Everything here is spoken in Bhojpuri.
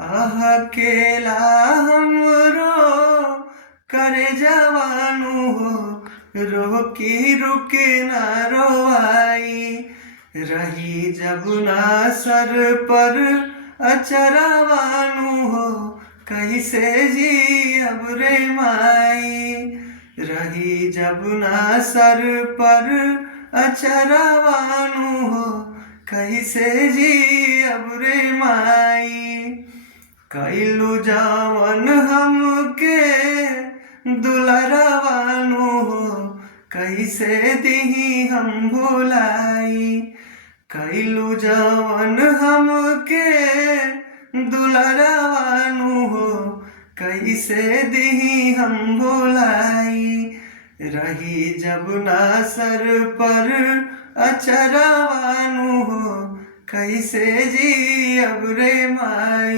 आह केला हमरो करे जवानू हो रोकी रुके ना रोआई रही जब ना सर पर अचरवानू हो कैसे जी अब रे माई रही जब ना सर पर अचरवानू हो कैसे जी अब रे माई कैलू जावन हमके दुलरवानू हो कैसे दिही हम भुलाई कैलू जावन हमके दुलरवानू हो कैसे दिही हम भुलाई रही जब ना सर पर अचरवानू हो कैसे जी अब रे माई।